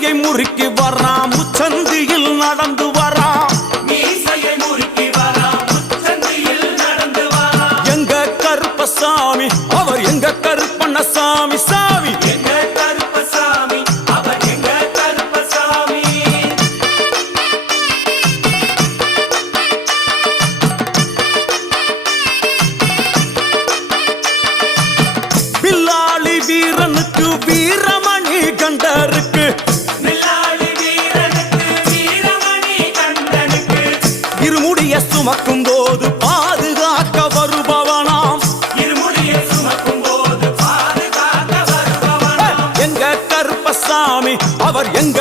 மீசையை முறுக்கி வராம் முச்சந்தியில் நடந்து வராம் மீசையை முறுக்கி வராம் முச்சந்தியில் நடந்து வராம் எங்க கருப்பசாமி அவர் எங்க கருப்பண்ணசாமி சாமி எங்க கருப்பசாமி அவர் எங்க கருப்பசாமி பில்லாளி வீரனுக்கு வீரமணி கண்டருக்கு பில்லாளி வீரனுக்கு வீரமணி கண்டனுக்கு இருமுடிய சுமக்கும் போது பாதுகாக்க வருபவனாம் இருமுடிய சுமக்கும் போது பாதுகாக்க வருபவனாம் எங்க கருப்பசாமி அவர் எங்க